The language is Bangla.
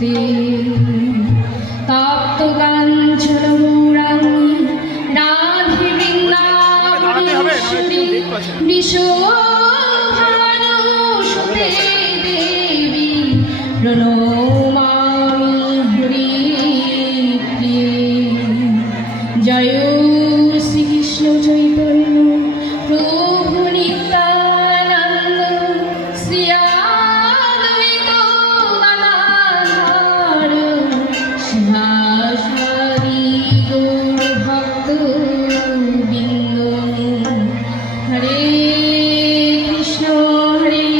দেবে। তপ্ত কাঞ্চন মুরাঙ্গি রাধে বৃন্দাবনেশ্বরী দেবী প্রণয় Committee